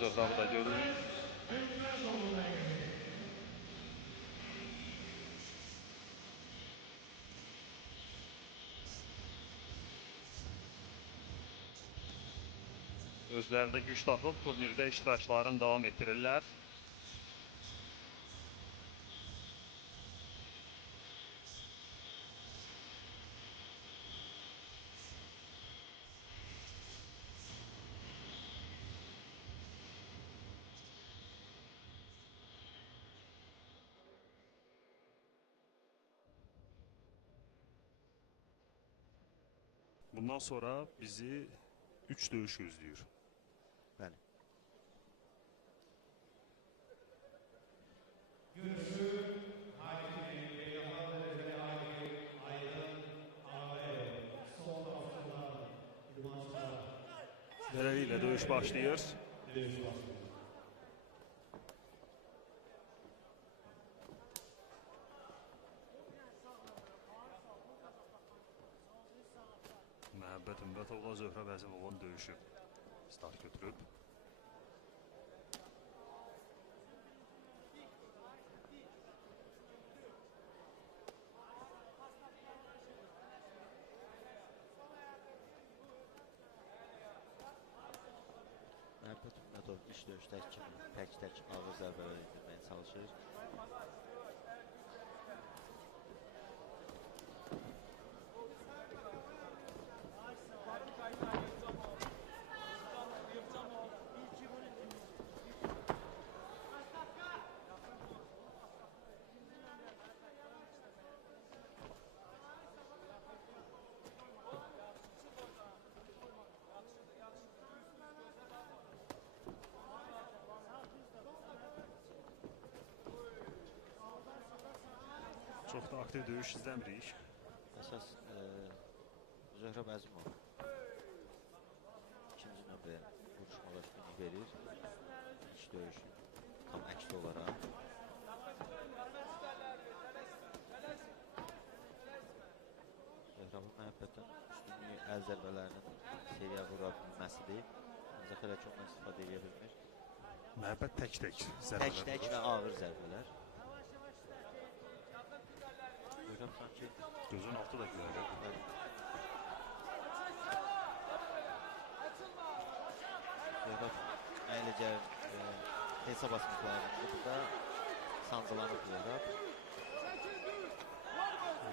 Zöhrabı da görürük. Özlərində güc tapıb turnirdə iştiraklarını davam etdirirlər. Bundan sonra bizi 3 döyüş gözləyir. Bəli. Beləliklə döyüş başlayır. Məhəbbət Ümbətovla Zöhrab Əzimovun döyüşü start götürüb. Məhəbbət Ümmətov iş döyüşlər kimi tək ağır zərbələr indirməyə çalışır. Çox da aktiv döyüş izləmirik. Əsas Zöhrab Əzimov ikinci növbəyə vuruşmalar üstünlük verir. İlk döyüş tam əksli olaraq. Zöhrabın Məhəbbətdən üstünlüyü əl zərbələrinin seriya vura bilməsidir. Ancaq hələ ki ondan istifadə edə bilmir. Məhəbbət tək zərbələr. Tək və ağır zərbələr. Zöhrab sanki Gözün altı da görür. Zöhrab əyləgər hesab asmışlarında burada sancılanıb Zöhrab.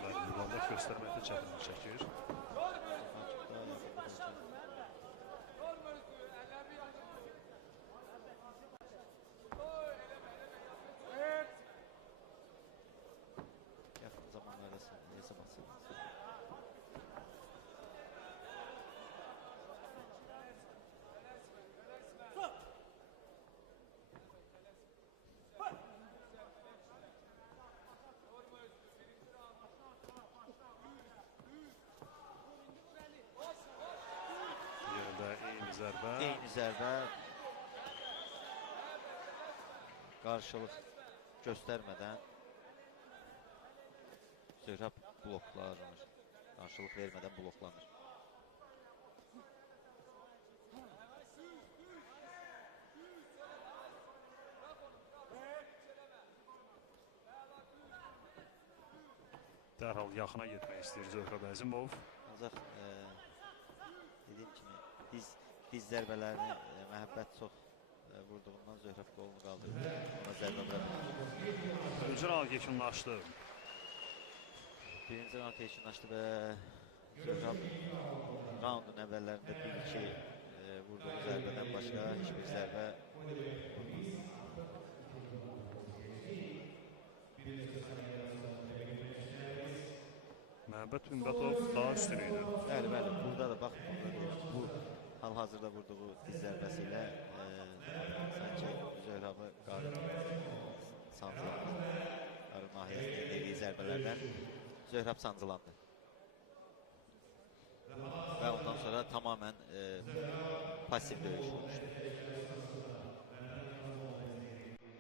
Müqavimət göstərməkdə çətinlik çəkir. Yaxın zamanlarda hesab asılır. Yerində eyni zərbə. Eyni zərbə. Qarşılıq göstərmədən Zöhrab bloklanır. Qarşılıq vermədən bloklanır. Dərhal yaxına getmək istəyir Zöhrab Əzimov. Ancaq dediyim kimi diz zərbələrini Məhəbbət çox vurduğundan Zöhrab qolunu qaldırır. Ona zərbə bırakır. Birinci raund yekunlaşdı. Birinci raund yekunlaşdı və Zöhrab raundun əvvəllərində bir-iki vurduğu zərbədən başqa heç bir zərbə Məhəbbət Ümbətov daha üstün idi. Bəli, burada da bax, bu hal-hazırda vurduğu diz zərbəsi ilə sanki Zöhrabı qarın sancılandı. Qarın nahiyəsində dediyi zərbələrdən Zöhrab sancılandı. Və ondan sonra tamamən pasiv döyüş olmuşdu.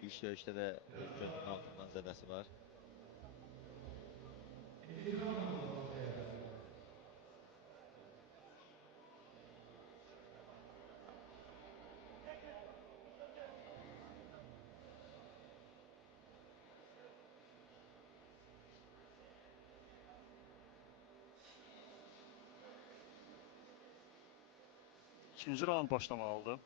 İlk döyüşdə də gözünün altından zədəsi var. İkinci raund başlamalıdır.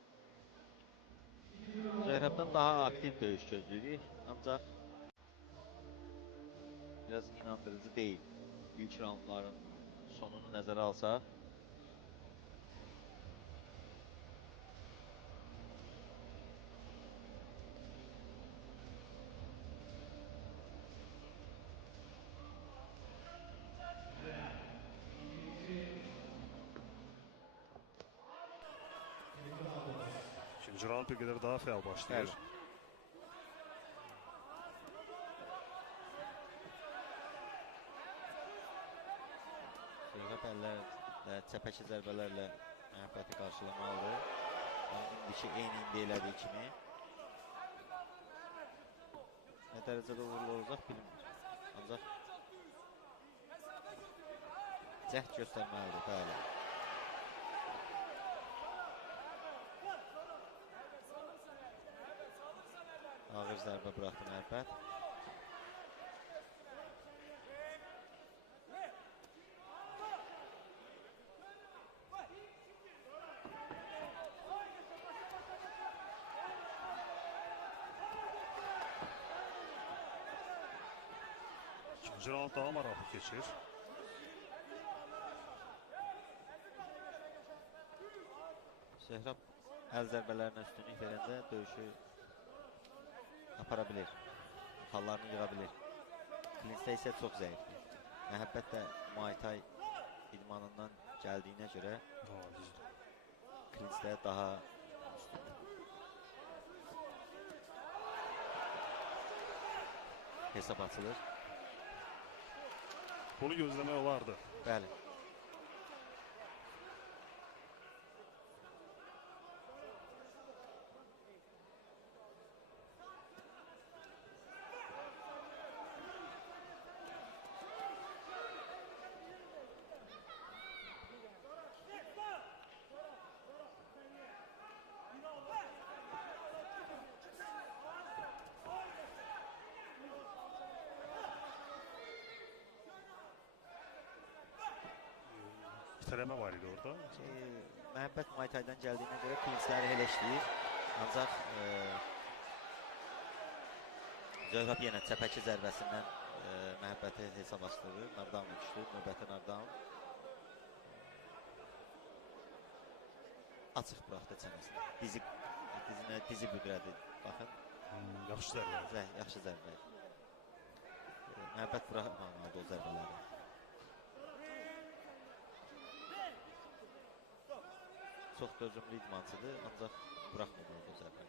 Zöhrəbdən daha aktiv döyüş gözləyirik. Ancaq biraz inandırıcı deyil. İlk raundların sonunu nəzərə alsaq. İkinci raund bir qədər daha fəal başlayır. Bəli. Zöhrəb əllərlə, çəpəki zərbələrlə Məhəbbəti qarşılamalıdır. İndiki eyni indi elədiyi kimi. Nə dərəcədə uğurlu olacaq bilinmir. Ancaq cəhd göstərməlidir, bəli. Ağır zərbə buraxdı Məhəbbət. İkinci raund daha maraqlı keçir. Zöhrəb əl zərbələrinə üstünlük verəndə döyüşü apara bilir. Hallarını yığa bilir. Klinsdə isə çox zəifdir. Məhəbbət də Muay Thai idmanından gəldiyinə görə Klinsdə daha üstündür. Hesab açılır. Bunu gözləmək olardı. Bəli. İtələmə var idi orada. Məhəbbət Muay Thai'dan gəldiyinə görə klinsləri hələşləyir. Ancaq Zöhrəb yenə çəpəki zərbəsindən Məhəbbəti hesab açdırır. Knockdown düşdü, növbəti knockdown. Açıq buraxdı çənəsini. Dizi büdrədi. Baxın. Yaxşı zərbə. Yaxşı zərbə. Məhəbbət buraxmadı o zərbələri. Çox dözümlü idmançıdır, ancaq buraxmadı o zərbə.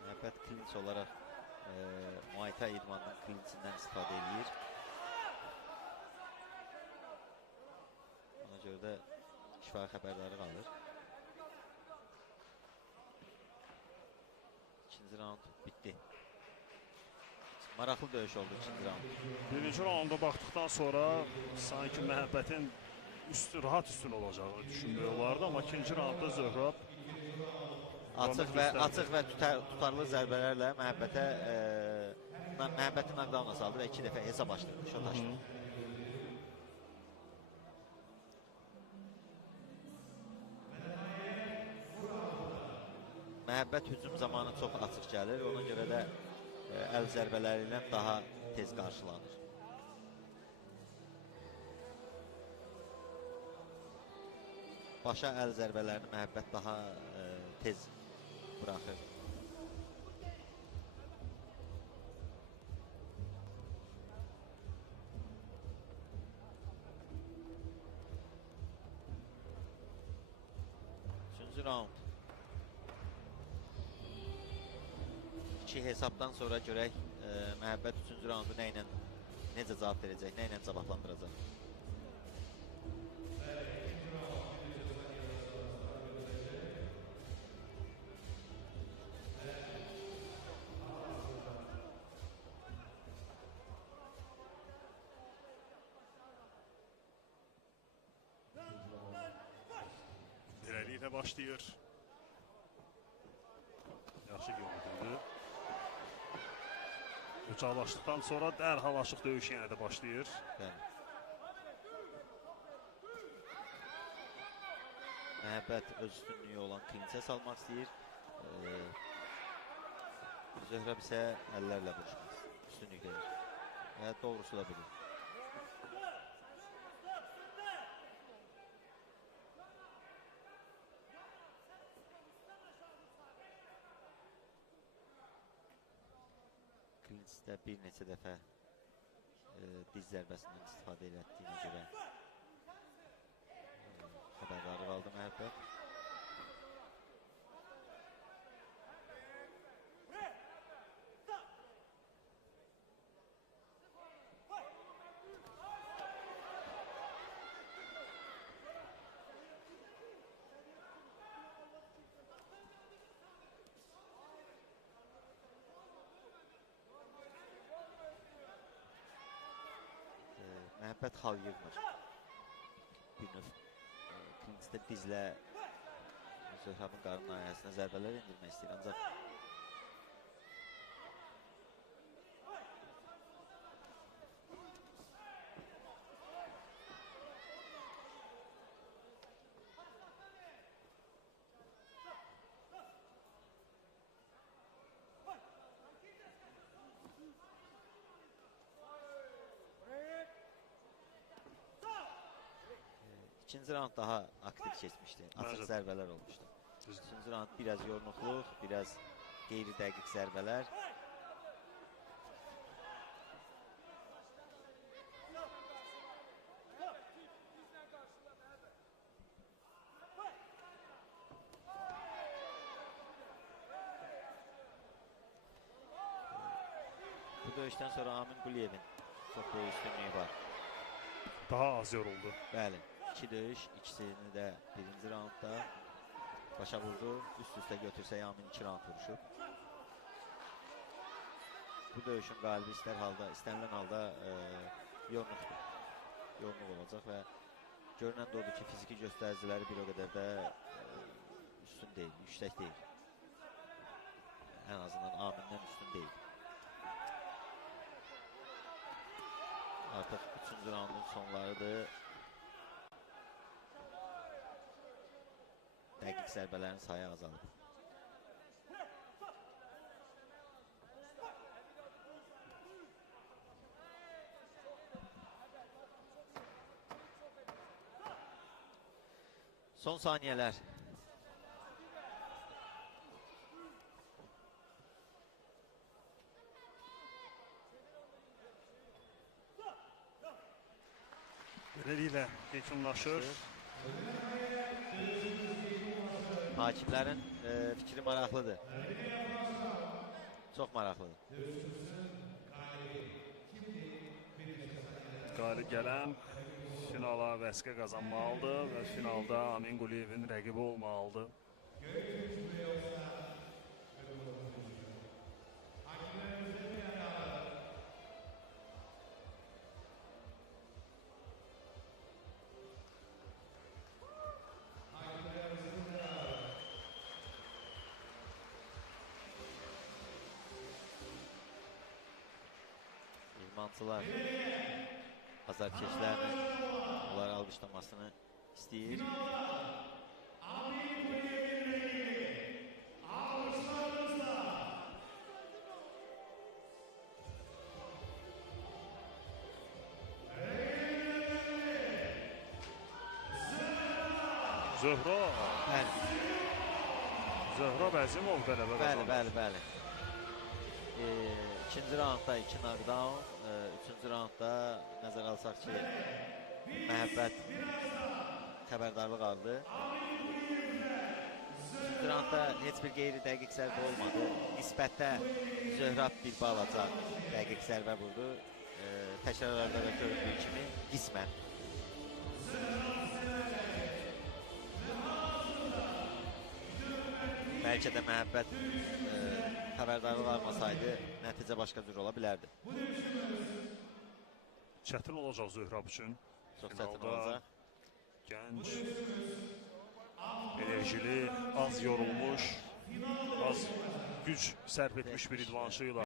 Məhəbbət klins olaraq Muay Thai idmanının klinsindən istifadə edir. Ona görə də şifahi xəbərləri qalır. İkinci raund bitdi. Maraqlı döyüş oldu ikinci raund. Birinci raunda baxdıqdan sonra sanki Məhəbbətin rahat üstün olacağı düşünmək olardı, amma ikinci raundda Zöhrəb açıq və tutarlı zərbələrlə Məhəbbəti knockdown'a saldı və 2 dəfə hesab açdı, şot açdı. Məhəbbət hücum zamanı çox açıq gəlir, ona görə də əl zərbələri ilə daha tez qarşılanır. Başa əl zərbələrini Məhəbbət daha tez buraxır. Üçüncü raund. İki hesabdan sonra görək Məhəbbət 3-cü raundu necə cavab verəcək, nə ilə cavablandıracaq. başlayır. Yaxşı göründü. Ucaqlaşdıqdan sonra dərhal açıq döyüş yenə də başlayır. Bəli. Məhəbbət öz üstünlüyü olan Klinçə salmaq istəyir. Zöhrəb isə əllərlə vuruşmaz. Üstünlük verir. Və doğrusu da bilir. Klinç də bir neçə dəfə diz zərbəsindən istifadə etdiyinə görə xəbərdarlıq aldı Məhəbbət. Məhəbbət xal yığmır. Bir növ Klinçdə dizlə Zöhrəbin qarın ayəsində zərbələr indirmək istəyir. Ancaq İkinci round daha aktif keçmişdi. Açıq Bəli. zərbələr olmuşdu. Üçüncü round biraz yorğunluq, biraz qeyri-dəqiq zərbələr. Bu döyüşdən sonra Amin Quliyevin çox böyük üstünlüyü var. Daha az yoruldu. Bəli. 2 döyüş, ikisini də birinci raundda başa vurdu. Üst-üstə götürsə Amin 2 raund vuruşub. Bu döyüşün qalibi istənilən halda yorğunluq olacaq və görünən də odur ki, fiziki göstəriciləri bir o qədər də üstün deyil, yüksək deyil. Ən azından Amindən üstün deyil. Artıq 3-cü raundun sonlarıdır. Dəqiq zərbələrin sayı azalıb. Son saniyələr. Beləliklə yekunlaşır. Hakimlərin fikri maraqlıdır. Çox maraqlıdır. Qalib gələn finala vəsqə qazanmalıdır və finalda Amin Quliyevin rəqibi olmalıdır. İdmançılar azarkeşlərlə onları alqışlamasını istəyir. Zöhrab Əzimov qələbə qazandı. Bəli. İkinci raundda 2 knockdown, üçüncü raundda nəzərə alsaq ki, Məhəbbət xəbərdarlıq aldı. Üçüncü raundda heç bir qeyri-dəqiq zərbə olmadı. Nisbətdə Zöhrab bir balaca dəqiq zərbə vurdu. Təkrarlarda da göründüyü kimi qismən. Bəlkə də Məhəbbət xəbərdarlıq almasaydı nəticə başqa cür ola bilərdi. Çətin olacaq Zöhrab üçün. Çox çətin olacaq. Gənc enerjik enerjili, az yorulmuş, az güc sərf etmiş bir idmançı ilə